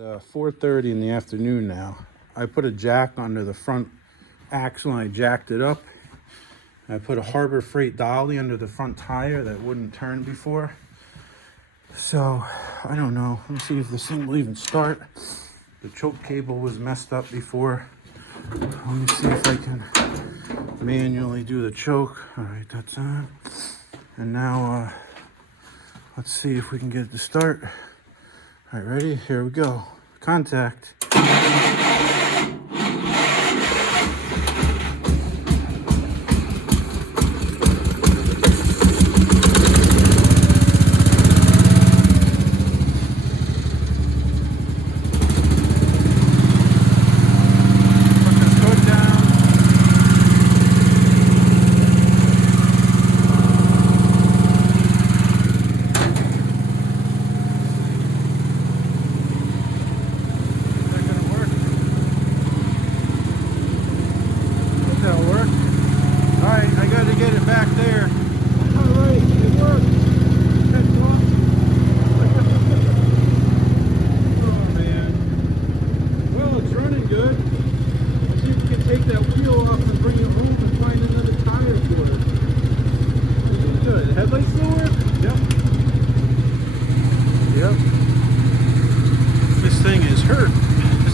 It's 4:30 in the afternoon now. I put a jack under the front axle and I jacked it up. I put a Harbor Freight dolly under the front tire that wouldn't turn before. So, I don't know. Let me see if this thing will even start. The choke cable was messed up before. Let me see if I can manually do the choke. All right, that's on. And now, let's see if we can get it to start. All right, ready? Here we go. Contact.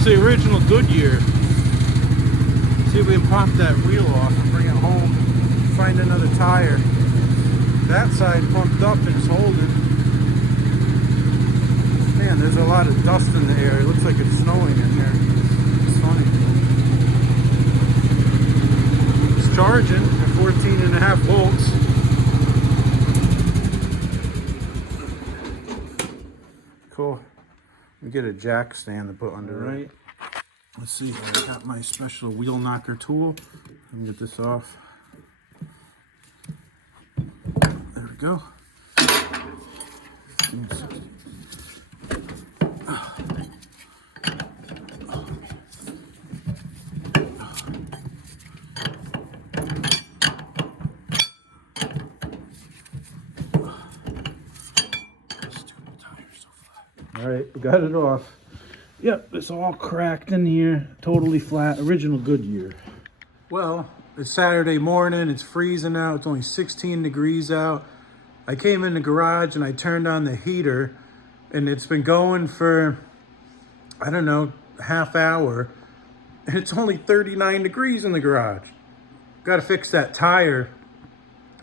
The original Goodyear. See if we can pop that wheel off and bring it home. Find another tire. That side pumped up and it's holding. Man, there's a lot of dust in the air. It looks like it's snowing in here. It's funny. It's charging at 14.5 volts. Cool. We get a jack stand to put under, right? Let's see, I got my special wheel knocker tool. Let me get this off. There we go. 15, 16. All right, we got it off. Yep, it's all cracked in here, totally flat, original Goodyear. Well, it's Saturday morning, it's freezing out, it's only 16 degrees out. I came in the garage and I turned on the heater and it's been going for, I don't know, half hour. And it's only 39 degrees in the garage. Got to fix that tire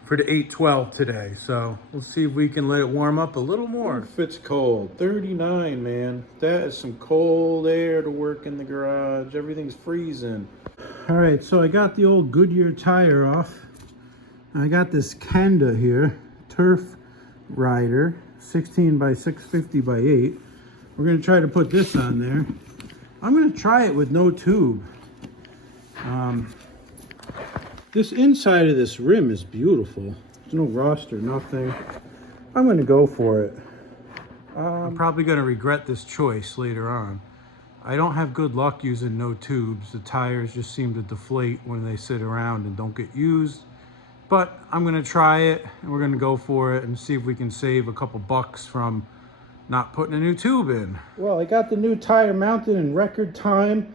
for the 812 today, so we'll see if we can let it warm up a little more. If it's cold, 39, man. That is some cold air to work in the garage. Everything's freezing. All right, so I got the old Goodyear tire off. I got this Kenda here, Turf Rider, 16 by 650 by 8. We're gonna try to put this on there. I'm gonna try it with no tube. This inside of this rim is beautiful. There's no rust or nothing. I'm gonna go for it. I'm probably gonna regret this choice later on. I don't have good luck using no tubes. The tires just seem to deflate when they sit around and don't get used. But I'm gonna try it and we're gonna go for it and see if we can save a couple bucks from not putting a new tube in. Well, I got the new tire mounted in record time.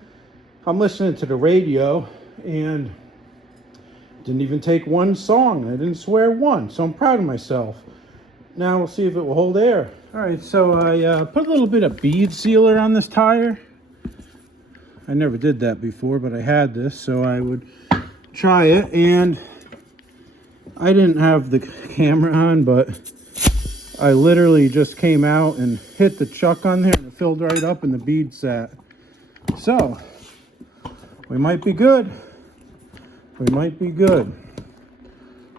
I'm listening to the radio and didn't even take one song. I didn't swear one, so I'm proud of myself. Now we'll see if it will hold air. All right, so I put a little bit of bead sealer on this tire. I never did that before, but I had this, so I would try it. And I didn't have the camera on, but I literally just came out and hit the chuck on there and it filled right up and the bead sat. So we might be good. We might be good.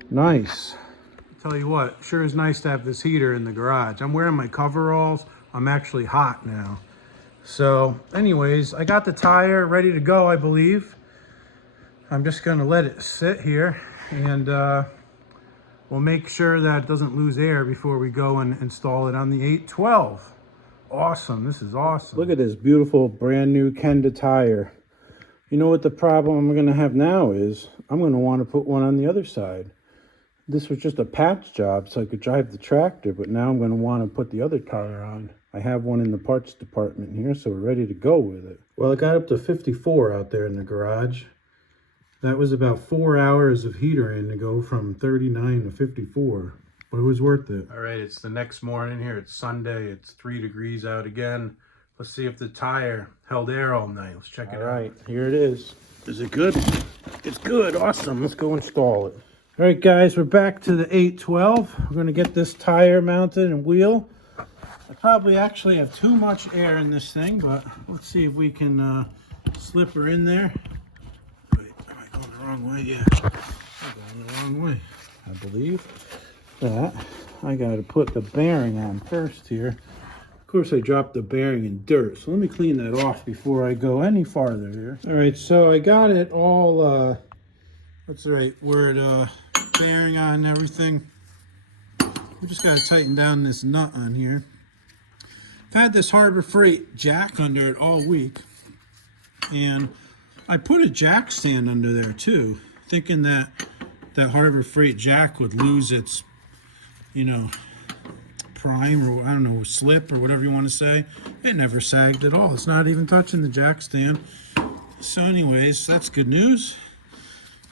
Nice. Tell you what, sure is nice to have this heater in the garage. I'm wearing my coveralls. I'm actually hot now. So anyways, I got the tire ready to go, I believe. I'm just gonna let it sit here and we'll make sure that it doesn't lose air before we go and install it on the 812. Awesome, this is awesome. Look at this beautiful brand new Kenda tire. You know what the problem I'm gonna have now is? I'm gonna wanna put one on the other side. This was just a patch job so I could drive the tractor, but now I'm gonna wanna put the other tire on. I have one in the parts department here, so we're ready to go with it. Well, it got up to 54 out there in the garage. That was about 4 hours of heater in to go from 39 to 54, but it was worth it. All right, it's the next morning here. It's Sunday. It's 3 degrees out again. Let's see if the tire held air all night. Let's check it out. All right, here it is. Is it good? It's good. Awesome. Let's go install it. All right, guys, we're back to the 812. We're going to get this tire mounted and wheel. I probably actually have too much air in this thing, but let's see if we can slip her in there. Wait, am I going the wrong way? Yeah, I'm going the wrong way, I believe. But I got to put the bearing on first here. Of course, I dropped the bearing in dirt, so let me clean that off before I go any farther here. All right, so I got it all, what's the right word, bearing on everything. We just got to tighten down this nut on here. I've had this Harbor Freight jack under it all week, and I put a jack stand under there too, thinking that that Harbor Freight jack would lose its, you know, prime, or I don't know, slip or whatever you want to say. It never sagged at all. It's not even touching the jack stand. So anyways, that's good news.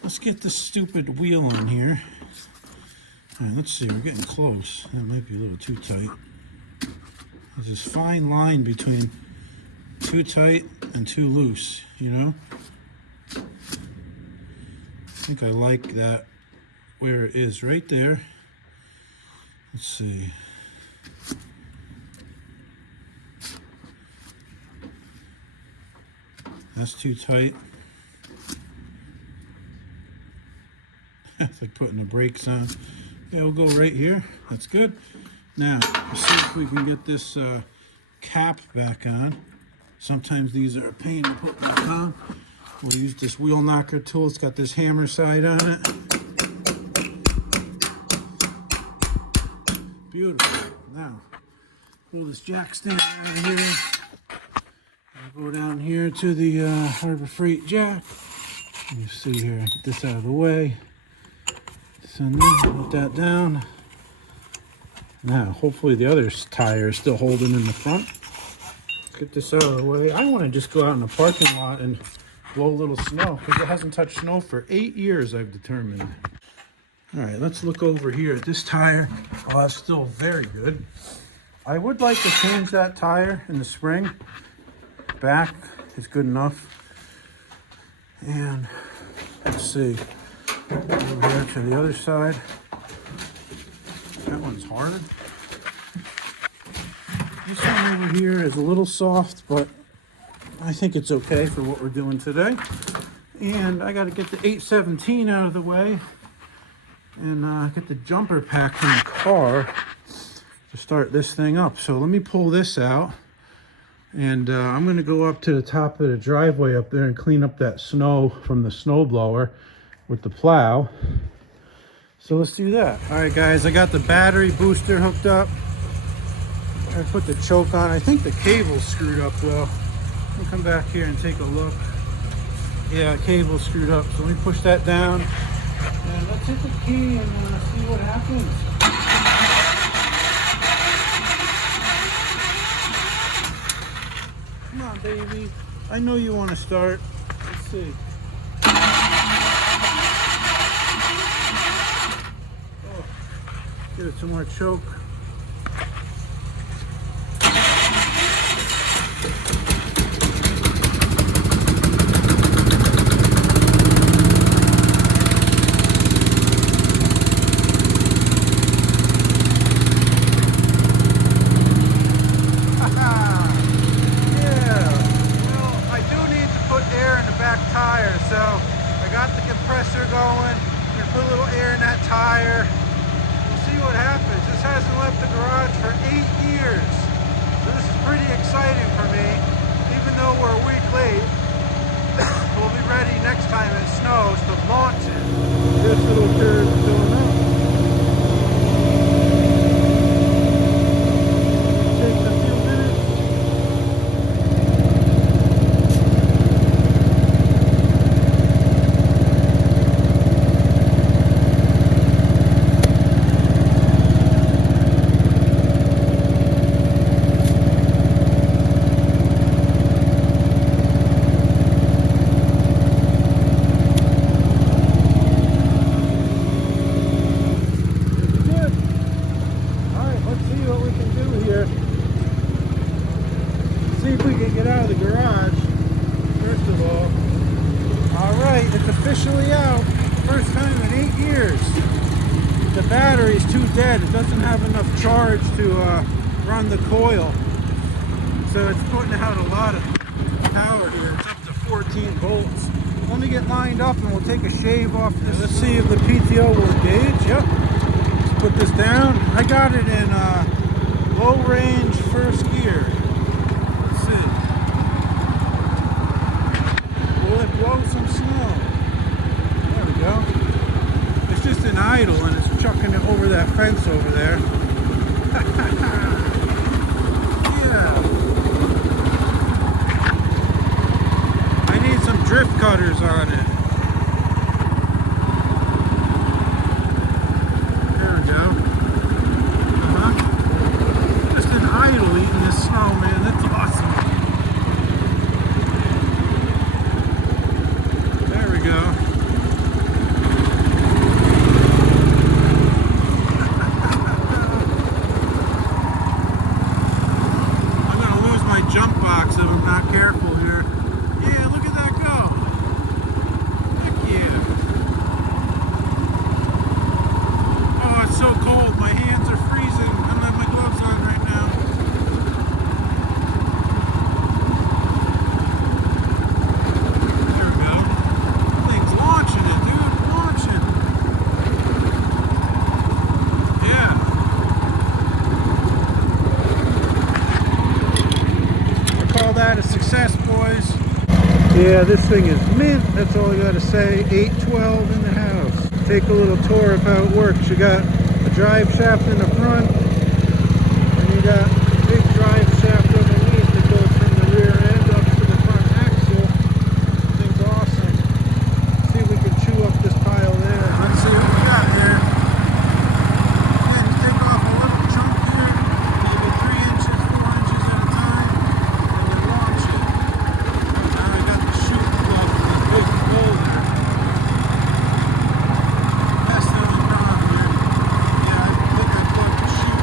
Let's get this stupid wheel on here. All right, let's see, we're getting close. That might be a little too tight. There's this fine line between too tight and too loose, you know? I think I like that where it is right there. Let's see. That's too tight. It's like putting the brakes on. Yeah, we'll go right here. That's good. Now, let's see if we can get this cap back on. Sometimes these are a pain to put back on. We'll use this wheel knocker tool. It's got this hammer side on it. Beautiful. Now, pull this jack stand out of here. I'll go down here to the Harbor Freight jack. Let me see here. Get this out of the way. Send this, put that down. Now, hopefully the other tire is still holding in the front. Get this out of the way. I want to just go out in the parking lot and blow a little snow, because it hasn't touched snow for 8 years, I've determined. All right, let's look over here at this tire. Oh, that's still very good. I would like to change that tire in the spring. Back is good enough. And let's see, over here to the other side. That one's harder. This one over here is a little soft, but I think it's okay for what we're doing today. And I got to get the 817 out of the way and get the jumper pack from the car to start this thing up. So let me pull this out, and I'm going to go up to the top of the driveway up there and clean up that snow from the snow blower with the plow. So let's do that. All right, guys, I got the battery booster hooked up. I put the choke on. I think the cable's screwed up though. Let me come back here and take a look. Yeah, cable's screwed up. So let me push that down. And let's hit the key and see what happens. Come on, baby. I know you want to start. Let's see. Oh, give it some more choke. Next time it snows to launch it. This little turd is going up. Takes a few minutes. see if we can get out of the garage, first of all. Alright, it's officially out. First time in 8 years. The battery's too dead. It doesn't have enough charge to run the coil. So it's putting out a lot of power here. It's up to 14 volts. Let me get lined up and we'll take a shave off this. Let's see if the PTO will engage. Yep. Let's put this down. I got it in low range first gear. Let's see. Will it blow some snow? There we go. It's just an idle and it's chucking it over that fence over there. Yeah. I need some drift cutters on it. There we go. Just an idle eating this snow, man. That's awesome. There we go. I'm gonna lose my jump box if I'm not careful here. Yeah, look at that go. Heck yeah. Oh, it's so cold. My hands are freezing. I don't have my gloves on right now. There we go. Thing's launching it, dude. Launching. Yeah. I call that a success, boys. Yeah, this thing is mint. That's all I gotta say. 812 in the house. Take a little tour of how it works. You got a drive shaft in the front, and you got a big drive shaft underneath that goes from the rear end up to the front axle. Thing's awesome. See if we can chew up this pile there. Let's see what we got there. And you take off a little chunk here, maybe 3 inches, 4 inches at a time, and then launch it. Now we got the chute plug with this big hole there. That's the only problem here. Yeah, I put that plug to shoot.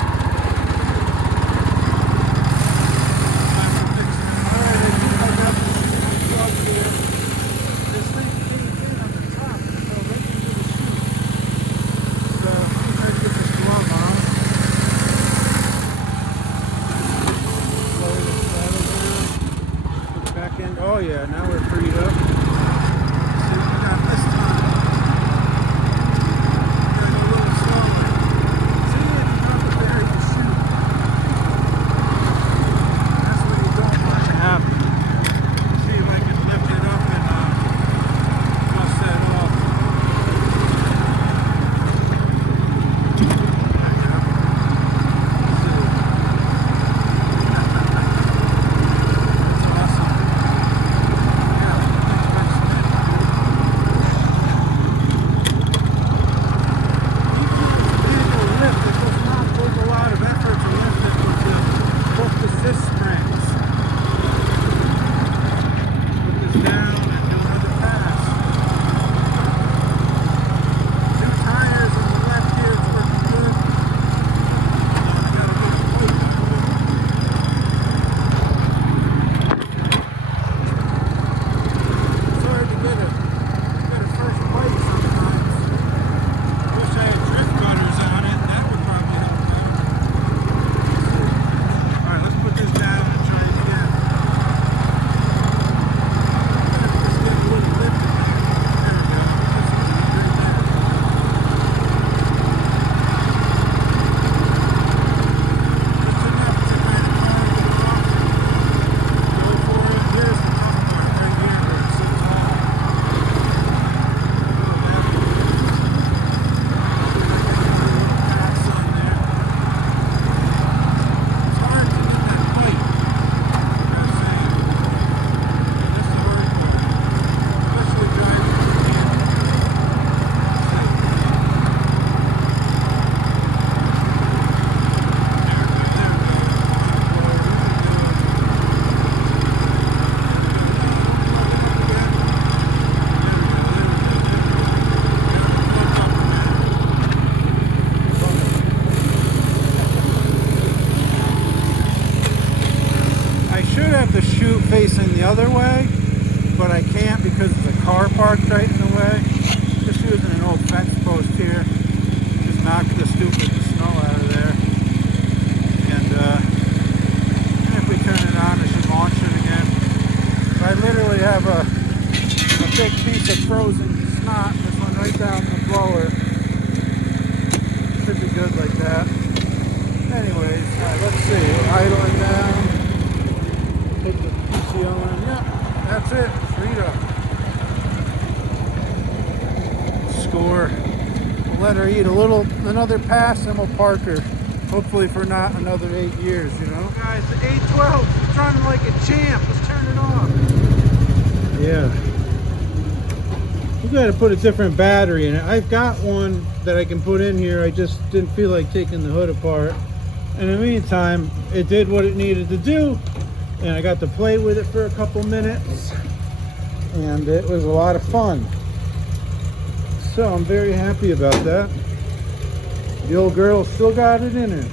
Time to fix it. Alright, I think I got the chute plug here. This thing came in on the top, so right into the chute. So try to get this plug on. Lower the saddle down. Put it back in. Oh yeah, now we're freed up. See what we got this time. Gotta go a little slower. See if you don't bury the chute. That's what you don't want to happen. See if I can lift it up and bust that off. That's awesome. Yeah. should have the chute facing the other way, but I can't because there's a car parked right in the way. Just using an old fence post here. Just knocked the stupid snow out of there. And if we turn it on, it should launch it again. So I literally have a big piece of frozen snot. This one right down the blower. Should be good like that. Anyways, let's see. We're idling down. Put the PCO in. Yep, that's it. Freed up. Score. We'll let her eat another pass, and we'll park her. Hopefully for not another 8 years, you know. Guys, the 812 is running like a champ. Let's turn it off. Yeah. We got to put a different battery in it. I've got one that I can put in here. I just didn't feel like taking the hood apart. In the meantime, it did what it needed to do, and I got to play with it for a couple minutes, and it was a lot of fun. So I'm very happy about that. The old girl still got it in her.